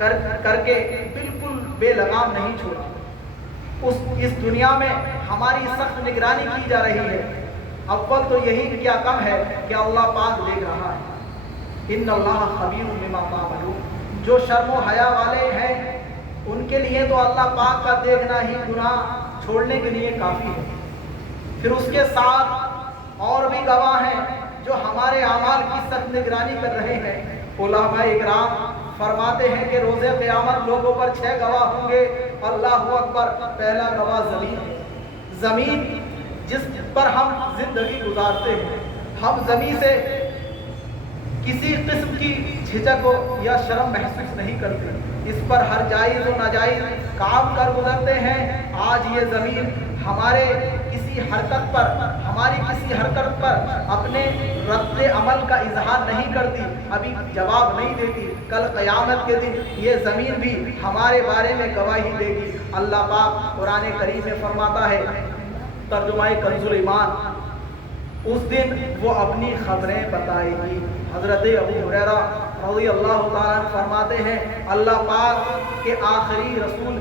کر کے بالکل بے لگام نہیں چھوڑا۔ اس دنیا میں ہماری سخت نگرانی کی جا رہی ہے۔ اول تو یہی کیا کم ہے کہ اللہ پاک دیکھ رہا ہے۔ ان اللہ خبیر بما تعملون، جو شرم و حیا والے ہیں ان کے لیے تو اللہ پاک کا دیکھنا ہی گناہ چھوڑنے کے لیے کافی ہے۔ پھر اس کے ساتھ اور بھی گواہ ہیں جو ہمارے اعمال کی سخت نگرانی کر رہے ہیں۔ علماء اکرام فرماتے ہیں کہ روز قیامت لوگوں پر 6 گواہ ہوں گے۔ اللہ اکبر، پہلا گواہ زمین ہے۔ زمین جس پر ہم زندگی گزارتے ہیں، ہم زمین سے کسی قسم کی جھجک یا شرم محسوس نہیں کرتے، اس پر ہر جائز و ناجائز کام کر گزرتے ہیں۔ آج یہ زمین ہماری کسی حرکت پر اپنے رد عمل کا اظہار نہیں کرتی، ابھی جواب نہیں دیتی۔ کل قیامت کے دن یہ زمین بھی ہمارے بارے میں گواہی دے گی۔ اللہ پاک قرآن کریم میں فرماتا ہے، ترجمہ کنز ایمان، اس دن وہ اپنی خبریں بتائے گی۔ حضرت ابو ہریرہ رضی اللہ تعالیٰ عنہ فرماتے ہیں، اللہ پاک کے آخری رسول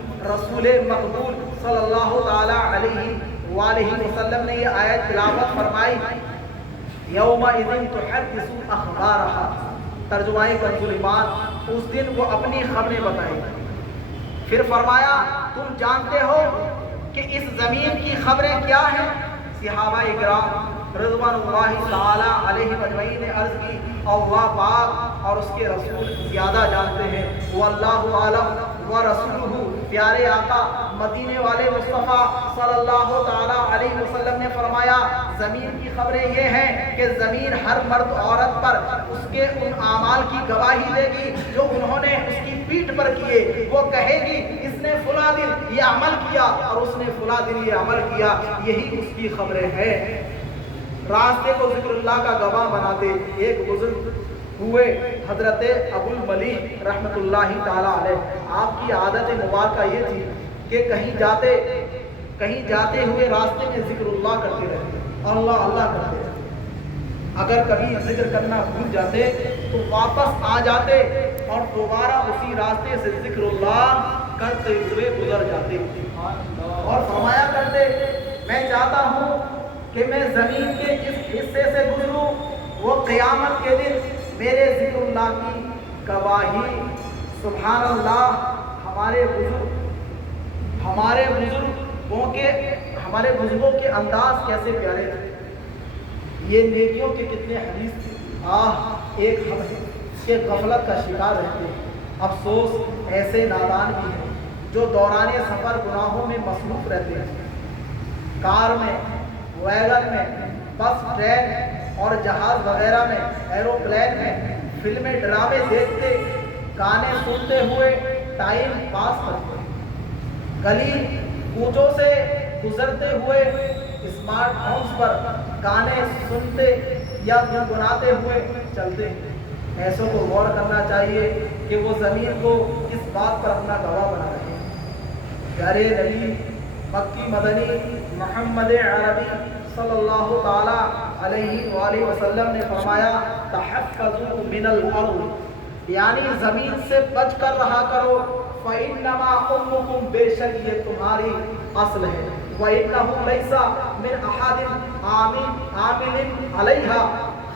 مقبول صلی اللہ تعالیٰ علیہ وآلہ وسلم نے یہ آیت تلاوت فرمائی، یومئذ تحدث اخبارہا، ترجمہ کنز ایمان، اس دن وہ اپنی خبریں بتائے گی۔ پھر فرمایا، تم جانتے ہو کہ اس زمین کی خبریں کیا ہیں؟ صحابہ کرام رضوان اللہ تعالی علیہ اجمعین نے عرض کی، اللہ پاک اور اس کے رسول زیادہ جانتے ہیں۔ واللہ عالم و رسولہ، پیارے آقا مدینے والے مصطفیٰ صلی اللہ تعالی علیہ وسلم نے فرمایا، زمین کی خبریں یہ ہیں کہ زمین ہر مرد عورت پر اس کے ان اعمال کی گواہی دے گی جو انہوں نے اس کی پیٹھ پر کیے۔ وہ کہے گی، اس نے فلاں دن یہ عمل کیا اور اس نے فلاں دن یہ عمل کیا، یہی اس کی خبریں ہیں۔ راستے کو ذکر اللہ کا گواہ بناتے ایک بزرگ ہوئے، حضرت ابو الملیح رحمۃ اللہ تعالیٰ علیہ۔ آپ کی عادت مبارکہ یہ تھی کہ کہیں جاتے ہوئے راستے میں ذکر اللہ کرتے رہتے، اللہ اللہ کرتے رہتے۔ اگر کبھی ذکر کرنا بھول جاتے تو واپس آ جاتے اور دوبارہ اسی راستے سے ذکر اللہ کرتے ہوئے گزر جاتے اور فرمایا کرتے، میں چاہتا ہوں کہ میں زمین کے جس حصے سے گزروں وہ قیامت کے دن میرے ذکر اللہ کی گواہی۔ سبحان اللہ، ہمارے بزرگوں کے انداز کیسے پیارے تھے، یہ نیکیوں کے کتنے حدیث تھے۔ ایک ہم کے غفلت کا شکار رہتے ہیں۔ افسوس ایسے نادان بھی ہیں جو دوران سفر گناہوں میں مصروف رہتے ہیں، کار میں، ویگن میں، بس، ٹرین اور جہاز وغیرہ میں، ایروپلین میں، فلمیں ڈرامے دیکھتے، گانے سنتے ہوئے ٹائم پاس کرتے، گلی کوچوں سے گزرتے ہوئے اسمارٹ فونز پر گانے سنتے یا گنگناتے ہوئے چلتے ہیں۔ ایسوں کو غور کرنا چاہیے کہ وہ زمین کو کس بات پر اپنا گواہ بنا رہے ہیں۔ پیارے نبی مکی مدنی محمد عربی صلی اللہ تعالی علیہ وآلہ وسلم نے فرمایا، تحفظوا من الارض، یعنی زمین سے بچ کر رہا کرو، فإنما أمكم، بے شک یہ تمہاری اصل ہے، وإنه ليس من أحد عامل عليها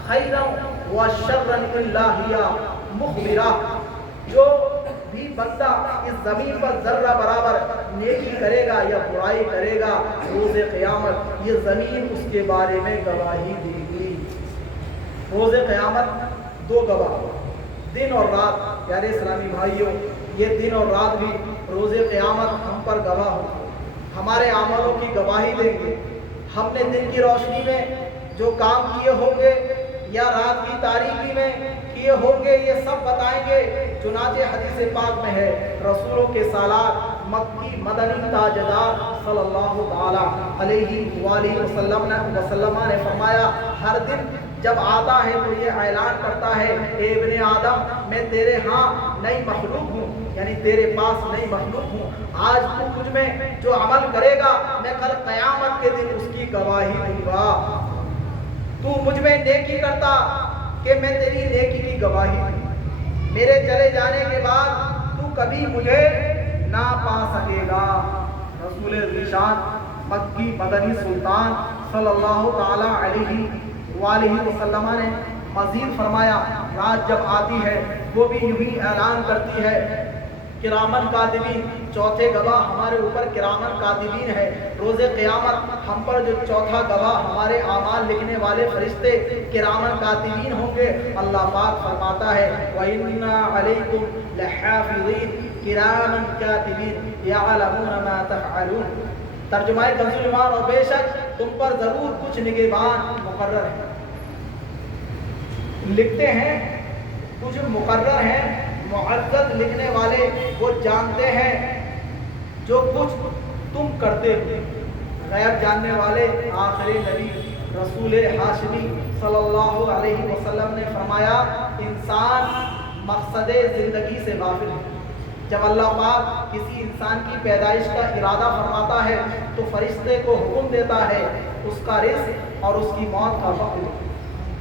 خيرا وشرا إلا هي مخبرة، جو بھی بندہ اس زمین پر ذرہ برابر نیکی کرے گا یا برائی کرے گا، روز قیامت یہ زمین اس کے بارے میں گواہی دے گی۔ روز قیامت 2 گواہ، دن اور رات۔ پیارے اسلامی بھائیوں، یہ دن اور رات بھی روز قیامت ہم پر گواہ ہوں، ہمارے اعمالوں کی گواہی دیں گے۔ ہم نے دن کی روشنی میں جو کام کیے ہوں گے یا رات کی تاریکی میں کیے ہوں گے، یہ سب بتائیں گے۔ چنانچہ حدیث پاک میں ہے، رسولوں کے سالار مکی مدنی تاجدار صلی اللہ تعالی علیہ وآلہ وسلم نے فرمایا، ہر دن جب آتا ہے تو یہ اعلان کرتا ہے، اے ابن آدم، میں تیرے ہاں نئی مخلوق ہوں، یعنی تیرے پاس نئی مخلوق ہوں۔ آج تو مجھ میں جو عمل کرے گا میں کل قیامت کے دن اس کی گواہی دوں گا۔ تو مجھ میں نیکی کرتا کہ میں تیری نیکی کی گواہی دوں، میرے چلے جانے کے بعد تو कभी मुझे ना पा सकेगा। रसूल रिशाद मक्की मदनी सुल्तान सल्लल्लाहु ताला अलैहि वसल्लम ने मजीद फरमाया, रात जब आती है वो भी यूं ही ऐलान करती है, किरामन कातिबीन, चौथे गवाह हमारे ऊपर किरामन कातिबीन है। रोज़े क़यामत हम पर जो चौथा गवाह हमारे आमाल लिखने वाले फरिश्ते किरामन कातिबीन होंगे। अल्लाह पाक फरमाता है, व इन्ना अलैकुम लहाफ़िज़ीन किरामन कातिबीन यअलमूना मा तफ़अलून। तर्जुमाए कंज़ुल ईमान, और बेशक तुम पर ज़रूर कुछ निगहबान मुकर्रर हैं, लिखते हैं, कुछ मुकर्रर हैं, मुअज़्ज़ज़ लिखने वाले वो जानते हैं जो कुछ तुम करते हो। गैब जानने वाले आखिरी नबी रसूल हाशमी सल्लल्लाहु अलैहि वसल्लम ने फरमाया, इंसान मकसद ज़िंदगी से गाफिल है। जब अल्लाह पाक किसी इंसान की पैदाइश का इरादा फरमाता है तो फरिश्ते को हुक्म देता है उसका रिज़्क़ और उसकी मौत का वक्त।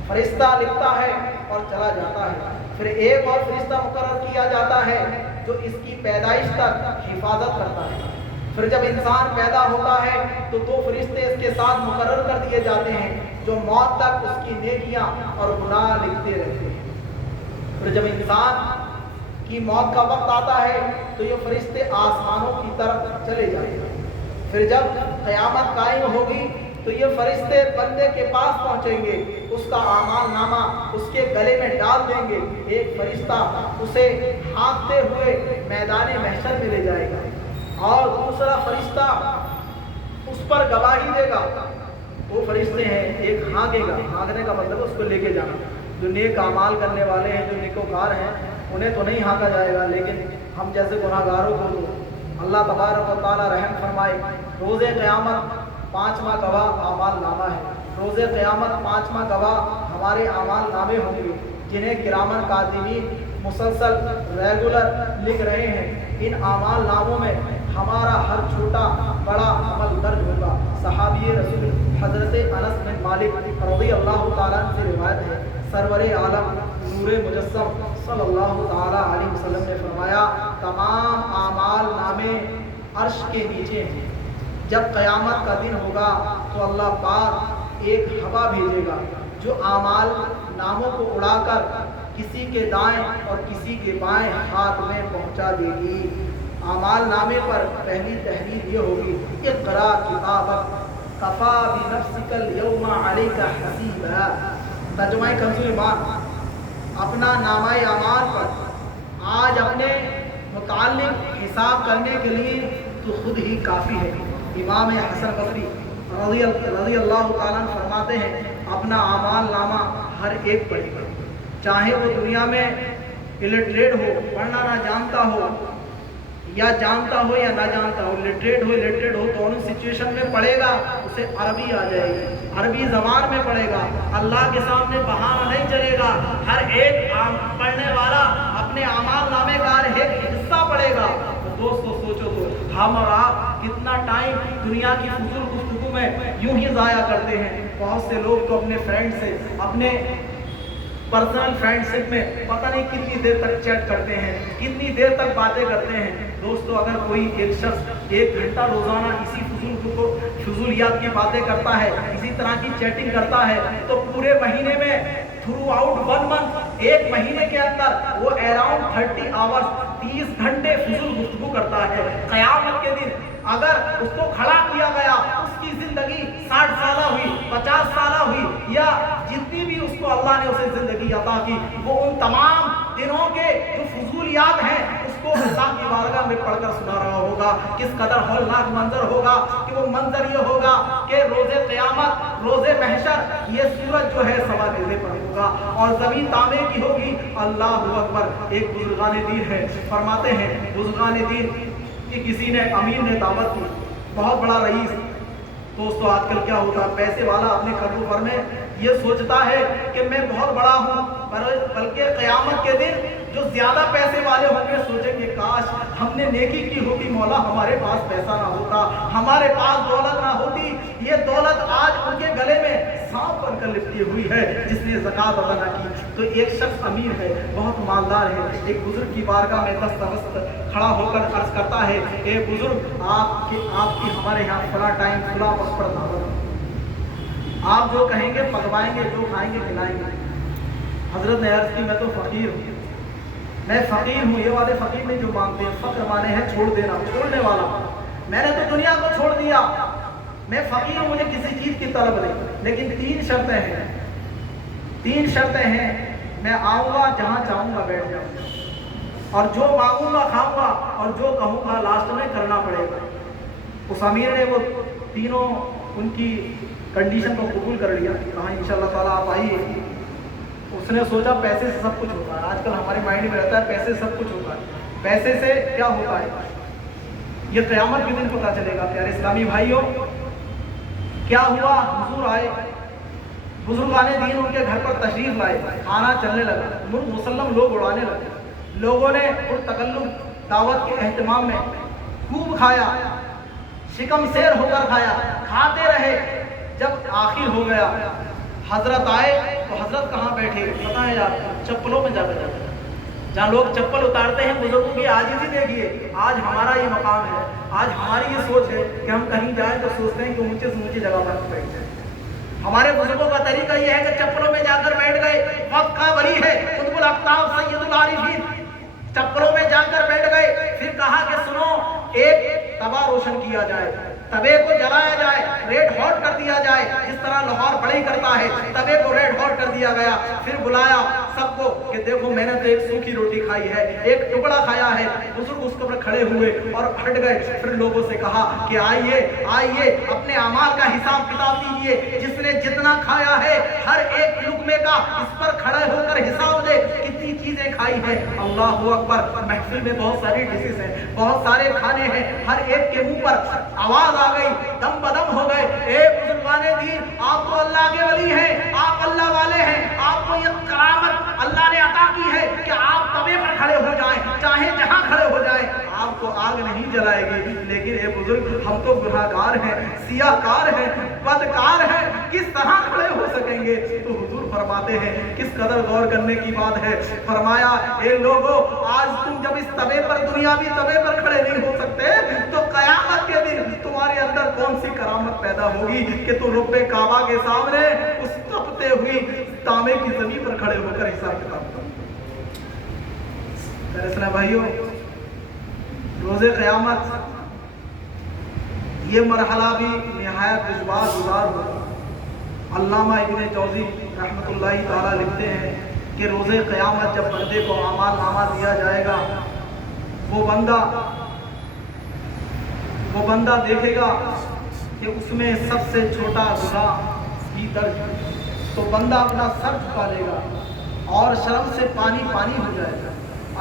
फरिश्ता लिखता है और चला जाता है। फिर एक और फरिश्ता मुकर्रर किया जाता है जो इसकी पैदाइश तक हिफाजत करता है। फिर जब इंसान पैदा होता है तो दो फरिश्ते इसके साथ मुकर्रर कर दिए जाते हैं जो मौत तक उसकी नेकियां और गुनाह लिखते रहते हैं। फिर जब इंसान की मौत का वक्त आता है तो ये फरिश्ते आसमानों की तरफ चले जाएंगे। फिर जब क़यामत कायम होगी तो ये फरिश्ते बंदे के पास पहुंचेंगे, उसका आमाल नामा उसके गले में डाल देंगे। एक फरिश्ता उसे हाँकते हुए मैदान महशर में ले जाएगा और दूसरा फरिश्ता उस पर गवाही देगा। दो फरिश्ते हैं, एक हाँकेगा, हाँकने का मतलब उसको लेके जाना। जो नेक आमाल करने वाले हैं, जो नेकोकार हैं, उन्हें तो नहीं हाँका जाएगा, लेकिन हम जैसे गुनाहगारों को तो अल्लाह तबारक व तआला रहम फरमाए। रोज़े क़यामत पांचवा गवाह आमाल नामा है। रोज़े क़यामत पांचवा गवाह हमारे आमाल नामे होंगे जिन्हें किरामन कातिबीन मुसलसल रेगुलर लिख रहे हैं। इन आमाल नामों में हमारा हर छोटा बड़ा अमल दर्ज होगा। सहाबी रसूल हज़रत अनस बिन मालिक रज़ियल्लाहु ताला अन्हु से रिवायत है, सरवरे आलम नूरे मुजस्सम सल्लल्लाहु ताला अलैहि वसल्लम ने फरमाया, तमाम आमाल नामे अर्श के नीचे हैं। जब क़यामत का दिन होगा तो अल्लाह पाक एक हवा भेजेगा जो आमाल नामों को उड़ाकर किसी के दाएं और किसी के बाएं हाथ में पहुंचा देगी। आमाल नामे पर पहली तहरीर ये होगी, इक़रा किताबक कफ़ा बिनफ़्सिकल यौमा अलैका हसीबा। तर्जुमाए कंज़ुल ईमान, अपना नामाए आमाल पर आज अपने मुताल्लिक़ हिसाब करने के लिए तो खुद ही काफ़ी है। इमाम हसन बसरी रज़ियल्लाहु ताला अन्हु फरमाते हैं, अपना आमाल नामा हर एक पढ़ेगा, चाहे वो दुनिया में इलिटरेट हो, पढ़ना ना जानता हो, या जानता हो या ना जानता हो, लिटरेट हो दोनों सिचुएशन में पढ़ेगा, उसे अरबी आ जाएगी, अरबी ज़बान में पढ़ेगा, अल्लाह के सामने बहाना नहीं चलेगा। हर एक पढ़ने वाला अपने आमाल नामे का हर एक हिस्सा पढ़ेगा। तो दोस्तों सोचो तो हम और आप कितना टाइम दुनिया की फुजूल गुफ्तगू में यूं ही ज़ाया करते हैं। बहुत से लोग तो अपने फ्रेंड से, अपने पर्सनल फ्रेंडशिप में पता नहीं कितनी देर तक चैट करते हैं, कितनी देर तक बातें करते हैं। दोस्तों अगर कोई एक शख्स 1 घंटा रोज़ाना इसी फुजूलियात की बातें करता है, इसी तरह की चैटिंग करता है, तो पूरे महीने में थ्रू आउट 1 मंथ, एक महीने के अंदर वो अराउंड 30 आवर्स 30 घंटे फुजूल गुफ्तगू करता है। क़यामत के दिन अगर उसको खड़ा किया गया, उसकी ज़िंदगी 60 साल हुई, 50 साल हुई, या जितनी भी उसको अल्लाह ने उसे ज़िंदगी अता की, वो उन तमाम दिनों के जो फुजूलियात हैं उसको अल्लाह की बारगाह में पढ़कर सुना रहा होगा। किस कदर हौलनाक मंजर होगा कि वो मंजर ये होगा कि रोज़े क़यामत, रोज़े महशर, ये सूरज जो है सवा नेज़े पर होगा और ज़मीन तांबे की होगी। अल्लाहु अकबर। एक बुजुर्गान दीन है, फरमाते हैं बुजुर्गान दीन कि किसी ने अमीर ने दावत की, बहुत बड़ा रईस। दोस्तों आजकल क्या होता है, पैसे वाला अपने खर्च में ये सोचता है कि मैं बहुत बड़ा हूँ, बल्कि क़यामत के दिन जो ज़्यादा पैसे वाले होंगे सोचेंगे काश काश हमने नेकी की होती मौला, हमारे पास पैसा ना होता, हमारे पास दौलत ना होती। ये दौलत आज उनके गले में सांप बनकर लिपटी हुई है जिसने ज़कात अदा न की। तो एक शख्स अमीर है, बहुत मालदार है, एक बुजुर्ग की बारगाह में दस्त खड़ा होकर अर्ज करता है, ए बुजुर्ग, आपकी हमारे यहाँ फला टाइम फला वक्त पर दावत, आप जो कहेंगे पकवाएंगे, जो खाएंगे खिलाएंगे। हजरत ने अर्ज की, मैं तो फ़कीर हूँ, मैं फ़कीर हूँ। ये वाले फ़कीर नहीं जो मांगते हैं, फ़क्र माने हैं छोड़ देना, छोड़ने वाला। मैंने तो दुनिया को छोड़ दिया, मैं फ़कीर हूँ, मुझे किसी चीज़ की तलब नहीं, लेकिन तीन शर्तें हैं, तीन शर्तें हैं। मैं आऊँगा, जहाँ चाहूँगा बैठ जाऊँगा, और जो मांगूंगा खाऊंगा, और जो कहूँगा लास्ट में करना पड़ेगा। उस अमीर ने वो तीनों उनकी कंडीशन को कबूल कर लिया, कहा इंशाअल्लाह ताला आप आइए। उसने सोचा पैसे से सब कुछ होता है, आजकल हमारे माइंड में रहता है पैसे से सब कुछ होता है, पैसे से क्या होता है ये क़यामत के दिन पता चलेगा। प्यारे इस्लामी भाइयों, क्या हुआ, हुजूर आए, बुजुर्गाने दीन उनके घर पर तशरीफ लाए, खाना चलने लगा, मुसल्लम लोग उड़ाने लगे। लोगों ने पुरतकल्लुम दावत के एहतमाम में खूब खाया, शिकम शेर होकर खाया, खाते रहे। जब आखिर हो गया, हजरत आए तो हजरत कहाँ बैठे पता है आपको, चप्पलों में जाकर जाते, जहाँ लोग चप्पल उतारते हैं। बुजुर्गों की आजिज़ी देखिए, आज हमारा ये मकाम है, आज हमारी ये सोच है कि हम कहीं जाएं तो सोचते हैं कि ऊंचे से ऊंची जगह पर बैठ जाए। हमारे बुजुर्गों का तरीका ये है कि चप्पलों में जाकर बैठ गए, वक्त का वली है कुतुबुल आफ्ताब सैयदुल आरिफीन, चप्पलों में जाकर बैठ गए। फिर कहा कि सुनो, एक तवा रोशन किया जाए, तवे को जलाया जाए, रेड हॉट कर दिया जाए, जिस तरह लाहौर बड़ी करता है, तवे को रेड हॉट कर दिया गया। फिर बुलाया सबको कि देखो मैंने तो एक सूखी रोटी खाई है, एक टुकड़ा खाया है। बुजुर्ग उसके ऊपर खड़े हुए और हट गए। फिर लोगों से कहा कि आइए आइए, अपने अमाल का हिसाब किताब कीजिए, जिसने जितना खाया है हर एक लुकमे का इस पर खड़े होकर हिसाब दे, कितनी चीजें खाई है। अल्लाह अकबर, महफिल में बहुत सारी डिशेस हैं, बहुत सारे खाने हैं, हर एक के मुंह पर आवाज आ गई, दम बदम हो गए, ए बुजुर्गाने दीन, आप तो अल्लाह के वली हैं, आप अल्लाह वाले हैं, आपको ये करामत अल्लाह ने अता की है कि आप तवे पर खड़े हो जाएं, चाहे जहां खड़े हो जाएं, आपको आग नहीं जलाएगी। लेकिन ए बुजुर्ग, हम तो गुनाहगार हैं, सियाहकार हैं, बदकार हैं, किस तरह खड़े हो सकेंगे? तो हुजूर फरमाते हैं, किस कदर गौर करने की बात है। फरमाया, ए लोगों, आज तुम जब इस तवे पर, दुनियावी तवे पर खड़े नहीं हो सकते, तो कयामत के दिन तुम्हारे अंदर कौन सी करामत पैदा होगी कि तुम रुब्बे काबा के सामने उस तपते हुई तांबे की जमीन पर खड़े होकर हिसाब किताब करो। मेरे भाइयों, रोज़े क़यामत ये मरहला भी निहायत दुश्वार होगा। अल्लामा इब्न जौज़ी रहमतुल्लाहि ताला लिखते हैं कि रोज़े क़यामत जब बंदे को आमाल नामा दिया जाएगा, वो बंदा देखेगा कि उसमें सबसे छोटा गुनाह भी दर्ज है, तो बंदा अपना सर झुका लेगा और शर्म से पानी पानी हो जाएगा।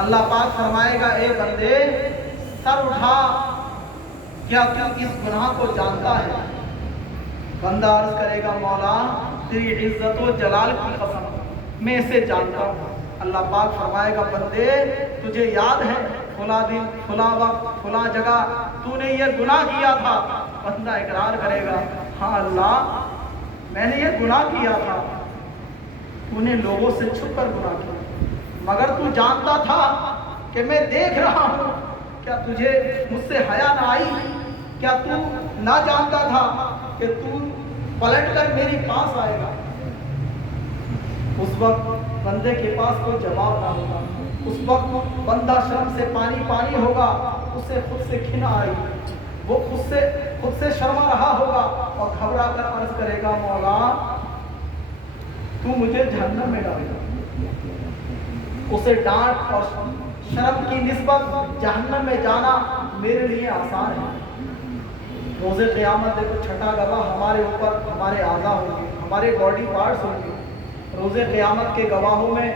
अल्लाह पाक फरमाएगा, ए बंदे सर उठा, क्या तू इस गुनाह को जानता है? बंदा अर्ज करेगा, मौला तेरी इज्जत व जलाल की कसम, मैं इसे जानता हूँ। अल्लाह पाक फरमाएगा, बंदे तुझे याद है फुला दिन, फुला वक्त, फुला जगह तूने ये गुनाह किया था? बंदा इकरार करेगा, हाँ अल्लाह मैंने ये गुनाह किया था। तूने लोगों से छुप कर गुनाह किया, मगर तू जानता था कि मैं देख रहा हूँ, क्या तुझे मुझसे हया ना आई? क्या तू ना जानता था कि तू पलट कर मेरे पास आएगा? उस वक्त बंदे के पास कोई जवाब ना होगा, उस वक्त बंदा शर्म से पानी पानी होगा, उसे खुद से घिन आएगी, वो खुद से शर्मा रहा होगा और घबरा कर अर्ज करेगा, मौला तू मुझे जहन्नम में डालेगा। उसे डांट और शर्म की निस्बत जहन्नम में जाना मेरे लिए आसान है। रोज़े क़यामत देखो, छठा गवाह हमारे ऊपर हमारे आज़ा होंगे, हमारे बॉडी पार्ट्स होंगे। रोज़े क़यामत के गवाहों में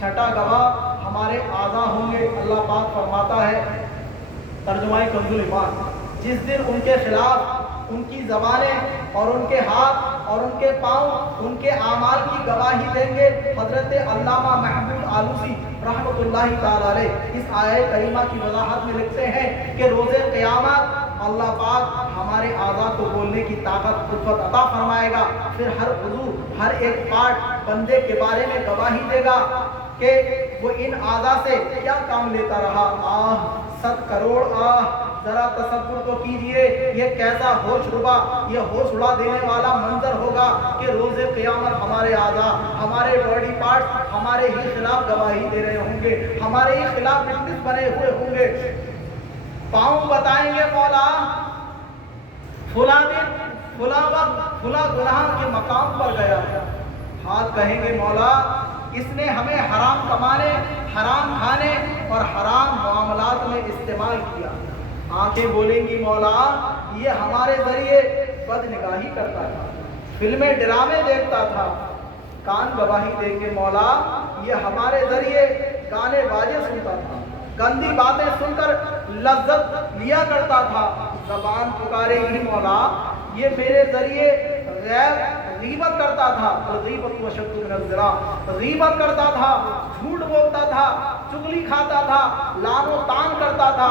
छठा गवाह हमारे आज़ा होंगे। अल्लाह पाक फरमाता है, तर्जुमाए कंजुल ईमान, जिस दिन उनके खिलाफ उनकी ज़बानें और उनके हाथ और उनके पाँव उनके आमाल की गवाही देंगे। हज़रत अल्लामा महमूद आलूसी रहमतुल्लाहि ताला अलैह इस आयत करीमा की वजाहत में लिखते हैं कि रोज़े क़यामत अल्लाह पाक हमारे आज़ा को बोलने की ताकत कुव्वत अता फरमाएगा। फिर हर उज़ू, हर एक पार्ट बंदे के बारे में गवाही देगा कि वो इन आज़ा से क्या काम लेता रहा। 7 करोड़ जरा तसव्वुर तो कीजिए, ये कैसा होश रुबा, ये होश उड़ा देने वाला मंजर होगा कि रोज़े क़यामत हमारे आज़ा, हमारे बॉडी पार्ट्स हमारे ही खिलाफ गवाही दे रहे होंगे, हमारे ही खिलाफ विटनेस बने हुए होंगे। पाँव बताएंगे मौला फुला दिन, फुला वक्त, फुला गुनाह के मकाम पर गया। हाथ कहेंगे मौला इसने हमें हराम कमाने, हराम खाने और हराम मामलात में इस्तेमाल किया। आंखें बोलेंगी मौला ये हमारे जरिए बदनिगाही करता था, फिल्में ड्रामे देखता था। कान गवाही देंगे मौला ये हमारे जरिए गाने बाजे सुनता था, गंदी बातें सुनकर लज्जत लिया करता था। ज़बान पुकारेगी मौला ये मेरे जरिए गीबत करता था, गीबत व अशद्दु मिन ज़िना, गीबत करता था, झूठ बोलता था, चुगली खाता था, लानो तान करता था।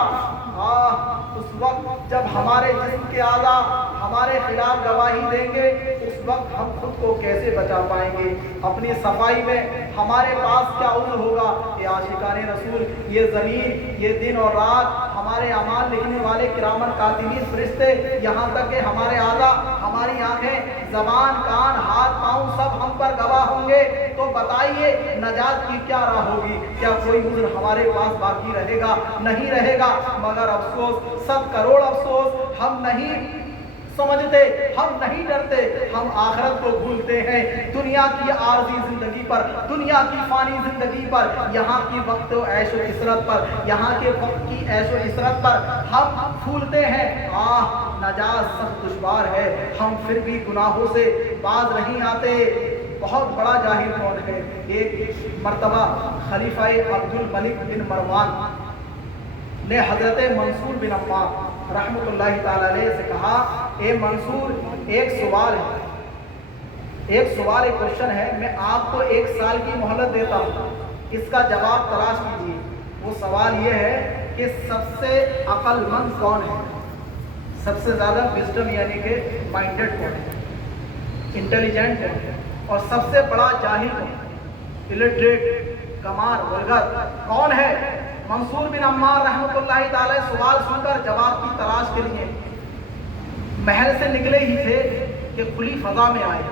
उस वक्त जब हमारे जिस्म के आज़ा हमारे खिलाफ गवाही देंगे उस वक्त हम खुद को कैसे बचा पाएंगे। अपनी सफाई में हमारे पास क्या उज़्र होगा। ये आशिकाने रसूल, ये ज़मीन, ये दिन और रात, हमारे अमाल लिखने वाले किरामन कातिबीन फरिश्ते, यहाँ तक कि हमारे आज़ा, हमारी आंखें, ज़बान, कान, हाथ, पाँव सब हम पर गवाह होंगे। तो बताइए नजात की क्या राह होगी। क्या कोई उज़्र हमारे पास बाकी रहेगा? नहीं रहेगा। मगर अफसोस, 7 करोड़ अफसोस, हम नहीं समझते, हम नहीं डरते, हम आखिरत को भूलते हैं। दुनिया की आरज़ी ज़िंदगी पर, दुनिया की फ़ानी ज़िंदगी पर, यहाँ की वक्त ऐशो इसरत पर, यहाँ के वक्त की ऐशो इसरत पर हम भूलते हैं। नजात सख्त दुश्वार है, हम फिर भी गुनाहों से बाज नहीं आते। बहुत बड़ा जाहिल कौन है। एक मर्तबा खलीफा अब्दुल मलिक बिन मरवान ने हज़रत मंसूर बिन अम्मार रहमतुल्लाहि ताला अलैह से कहा, ए मंसूर एक सवाल है, एक क्वेश्चन है, मैं आपको 1 साल की मोहलत देता हूँ, इसका जवाब तलाश कीजिए। वो सवाल ये है कि सबसे अक्लमंद कौन है, सबसे ज़्यादा विजडम यानी कि माइंडेड कौन है, इंटेलिजेंट कौन है, और सबसे बड़ा जाहिल कौन है, इलिटरेट, कमार, वल्गर कौन है। मंसूर बिन अम्मार रहमतुल्लाहि ताला सवाल सुनकर जवाब की तलाश के लिए महल से निकले ही थे कि खुली फजा में आए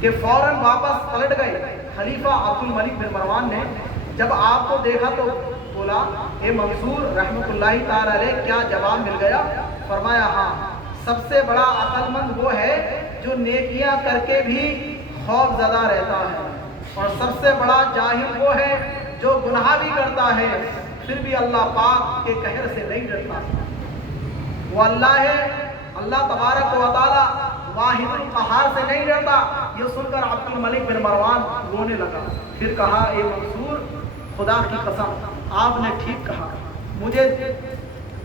कि फौरन वापस पलट गए। खलीफा अब्दुल मलिक बिन मरवान ने जब आपको देखा तो बोला, ए मंसूर रहमतुल्लाहि ताला अलैह क्या जवाब मिल गया? फरमाया हाँ, सबसे बड़ा अक्लमंद वो है जो नेकियां करके भी खौफज़दा रहता है, और सबसे बड़ा जाहिल वो है जो गुनाह भी करता है फिर भी अल्लाह पाक के कहर से नहीं डरता। वो अल्लाह है, अल्लाह तबारक व तआला वाहिदुल क़हार से नहीं डरता। ये सुनकर अब्दुल मलिक बिन मरवान रोने लगा। फिर कहा, ए मंसूर खुदा की कसम आपने ठीक कहा, मुझे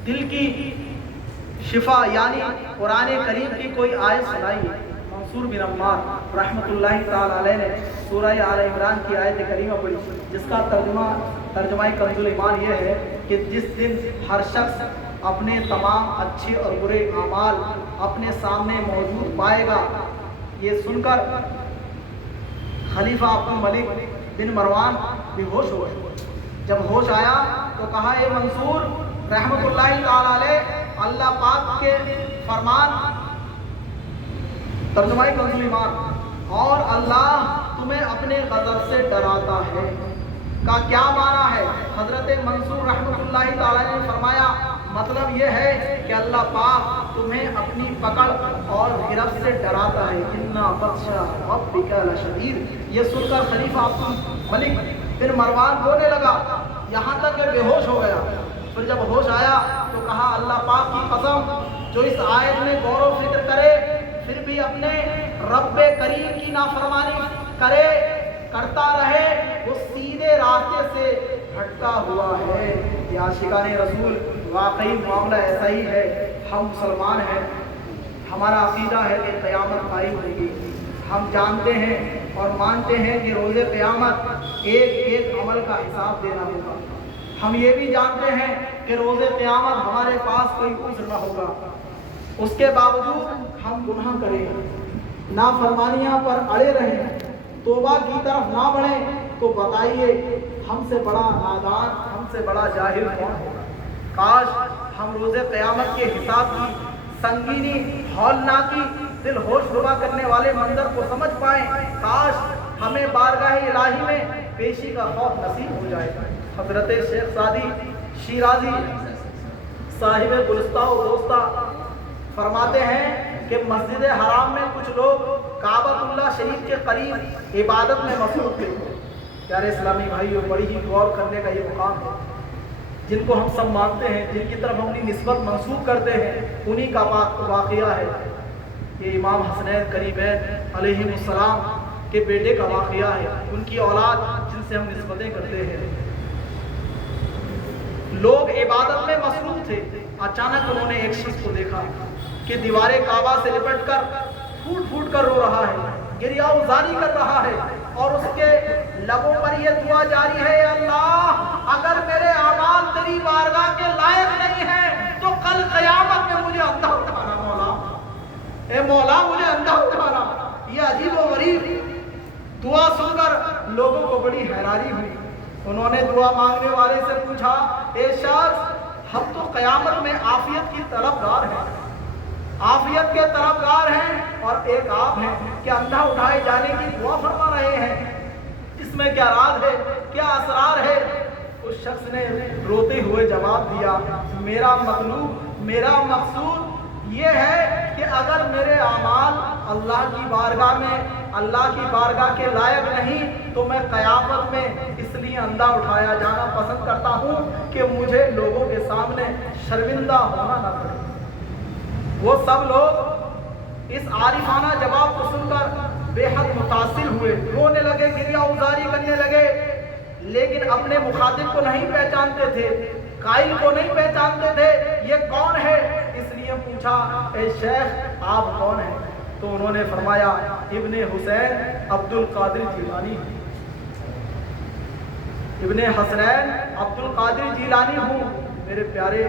दिल की शिफा यानी कुरान करीम की कोई आयत सुनाइए। मंसूर बिन अम्मार रहमतुल्लाहि ताला अलैह ने सूरह आल इमरान की आयत करीमा पढ़ी, जिसका तर्जुमा कंजुल ईमान ये है कि जिस दिन हर शख्स अपने तमाम अच्छे और बुरे अमाल अपने सामने मौजूद पाएगा। ये सुनकर खलीफा अब्दुल मलिक बिन मरवान बेहोश हो गए। जब होश आया तो कहा, ए मंसूर रहमतुल्लाहि ताला अलैह, अल्लाह पाक के फरमान, तर्जुमाए कंजुल ईमान, और अल्लाह तुम्हें अपने गज़ब से डराता है का क्या माना है? हज़रत मंसूर रहमतुल्लाहि ताला ने फरमाया, मतलब ये है कि अल्लाह पाक तुम्हें अपनी पकड़ और गिरफ्त से डराता है। इन्ना बत्शा रब्बिका लशदीद। ये सुनकर खलीफा अब्दुल मलिक बिन मरवान रोने लगा, यहाँ तक कि बेहोश हो गया। फिर जब होश आया तो कहा, अल्लाह पाक की कसम, जो इस आयत में गौर व फिक्र करे फिर भी अपने रब्बे करीम की नाफरमानी करता रहे, वो सीधे रास्ते से भटका हुआ है। या आशिकाने रसूल, वाकई मामला ऐसा ही है। हम मुसलमान हैं, हमारा अकीदा है कि क़यामत कायम होगी। हम जानते हैं और मानते हैं कि रोज़े क़यामत ایک ایک عمل کا حساب دینا ہوگا۔ ہم یہ بھی جانتے ہیں کہ روز قیامت ہمارے پاس کوئی عذر نہ ہوگا، اس کے باوجود ہم گناہ کریں، نافرمانیاں پر اڑے رہیں، توبہ کی طرف نہ بڑھیں، تو بتائیے ہم سے بڑا نادان، ہم سے بڑا جاہل کون ہوگا؟ کاش ہم روز قیامت کے حساب کی سنگینی، ہولناکی، دل ہوش ربا کرنے والے منظر کو سمجھ پائیں۔ کاش ہمیں بارگاہ الہی میں پیشی کا خوف نصیب ہو جائے۔ حضرت شیخ سعدی شیرازی صاحب گلستہ و دوستہ فرماتے ہیں کہ مسجد حرام میں کچھ لوگ کعبۃ اللہ شریف کے قریب عبادت میں مصروف تھے۔ پیارے اسلامی بھائیوں، بڑی ہی غور کرنے کا یہ مقام ہے۔ جن کو ہم سب مانتے ہیں، جن کی طرف ہم اپنی نسبت منسوب کرتے ہیں، انہی کا واقعہ ہے۔ یہ امام حسنین کریمین علیہ السلام کے بیٹے کا واقعہ ہے، ان کی اولاد جن سے ہم نسبتیں کرتے ہیں۔ لوگ عبادت میں مصروف تھے، اچانک انہوں نے ایک شخص کو دیکھا کہ دیوار کعبہ سے لپٹ کر پھوٹ پھوٹ کر رو رہا ہے، گریہ وزاری کر رہا ہے، اور اس کے لبوں پر یہ دعا جاری ہے، اللہ اگر میرے اعمال تیری بارگاہ کے لائق نہیں ہیں تو کل قیامت میں مجھے اندھا اٹھانا مولا، اے مولا مجھے اندھا اٹھانا۔ یہ عجیب و غریب دعا سن کر لوگوں کو بڑی حیرانی ہوئی۔ انہوں نے دعا مانگنے والے سے پوچھا، اے شخص ہم تو قیامت میں عافیت کی طلبگار ہیں، عافیت کے طلبگار ہیں، اور ایک آپ ہیں کہ اندھا اٹھائے جانے کی دعا فرما رہے ہیں، اس میں کیا راز ہے، کیا اسرار ہے؟ اس شخص نے روتے ہوئے جواب دیا، میرا مطلوب، میرا مقصود یہ ہے کہ اگر میرے اعمال اللہ کی بارگاہ میں، اللہ کی بارگاہ کے لائق نہیں تو میں قیامت میں اس لیے اندھا اٹھایا جانا پسند کرتا ہوں کہ مجھے لوگوں کے سامنے شرمندہ ہونا نہ پڑے۔ وہ سب لوگ اس عارفانہ جواب کو سن کر بے حد متاثر ہوئے، رونے لگے، گریہ وزاری کرنے لگے، لیکن اپنے مخاطب کو نہیں پہچانتے تھے، قائل کو نہیں پہچانتے تھے، یہ کون ہے؟ اس لیے پوچھا، اے شیخ آپ کون ہیں؟ تو انہوں نے فرمایا، ابن حسین عبد القادر جیلانی، ابن حسنین عبد القادر جیلانی ہوں۔ میرے پیارے،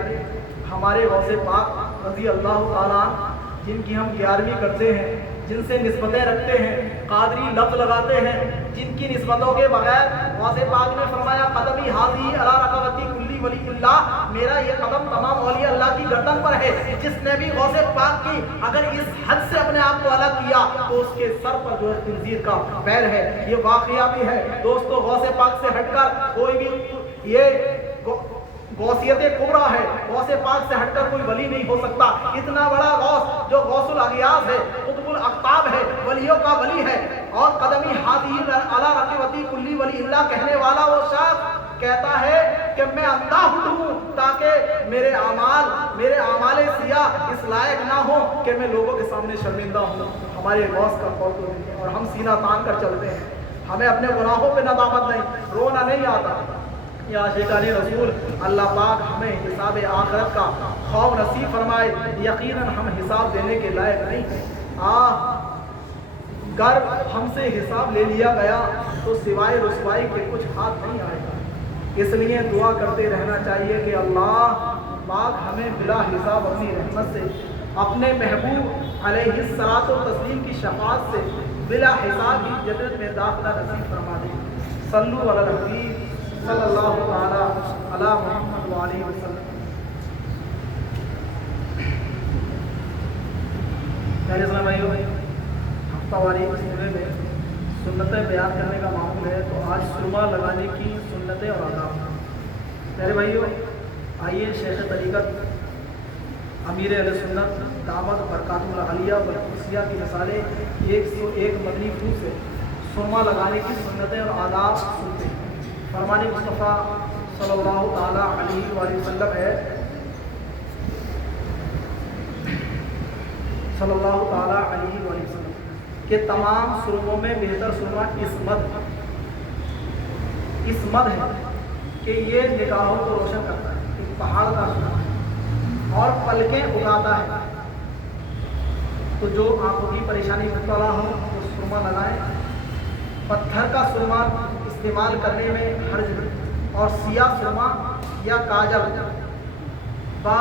ہمارے غوث پاک رضی اللہ تعالیٰ جن کی ہم 11ویں کرتے ہیں، جن سے نسبتیں رکھتے ہیں، قادری لفظ لگاتے ہیں، جن کی نسبتوں کے بغیر غوث پاک نے فرمایا، قدمی حاضی علی رقبتی کلی ولی اللہ، میرا یہ قدم تمام اولیاء اللہ کی گردن پر ہے۔ جس نے بھی غوث پاک کی اگر اس حد سے اپنے آپ کو الگ کیا تو اس کے سر پر جو ہے خنزیر کا پیر ہے۔ یہ واقعہ بھی ہے دوستو، غوث پاک سے ہٹ کر کوئی بھی یہ غوثیت کبریٰ ہے، غوث پاک سے ہٹ کر کوئی ولی نہیں ہو سکتا۔ اتنا بڑا غوث جو غوث الاغیاث ہے، قطب الاقطاب ہے، ولیوں کا ولی ہے، اور قدمی حاضی علی رقبتی کلی ولی اللہ کہنے والا وہ شخص کہتا ہے کہ میں اندھا ہوں تاکہ میرے اعمال سیاہ اس لائق نہ ہو کہ میں لوگوں کے سامنے شرمندہ ہوں۔ ہمارے غوث کا قول تو نہیں، اور ہم سینہ تان کر چلتے ہیں، ہمیں اپنے گناہوں پہ ندامت نہیں، رونا نہیں آتا۔ یا عاشقان رسول، اللہ پاک ہمیں حساب آخرت کا خوف نصیب فرمائے۔ یقیناً ہم حساب دینے کے لائق نہیں ہیں۔ گر ہم سے حساب لے لیا گیا تو سوائے رسوائی کے کچھ ہاتھ نہیں آئے گا۔ اس لیے دعا کرتے رہنا چاہیے کہ اللہ پاک ہمیں بلا حساب اپنی رحمت سے، اپنے محبوب علیہ الصلاۃ والتسلیم کی شفاعت سے بلا حساب ہی جنت میں داخلہ نصیب فرما دے۔ صلو علی الحبیب صلی اللہ تعالی علی محمد وآلہ وسلم۔ میرے اسلام بھائیوں، ہفتہ واری سلسلے میں سنتیں بیان کرنے کا معمول ہے، تو آج سرما لگانے کی سنتیں اور آداب۔ میرے بھائیوں، آئیے شیخ طریقت امیر اہل سنت دامت برکاتہ العالیہ والقدسیہ کی مثالیں 101 مدنی پھول سے سرما لگانے کی سنتیں اور آداب سنتے ہیں۔ فرمان مصطفیٰ صلی اللہ تعالیٰ علیہ وآلہ وسلم ہے، صلی اللہ تعالیٰ علیہ وآلہ وسلم کہ تمام سرموں میں بہتر سرما اسمد ہے کہ یہ نگاہوں کو روشن کرتا ہے، ایک پہاڑ کا سرما ہے اور پلکیں اگاتا ہے۔ تو جو آنکھوں کی پریشانی مبتلا ہو وہ سرما لگائیں۔ پتھر کا سرما اس استعمال کرنے میں حرج نہیں، اور سیاہ سرما یا کاجل با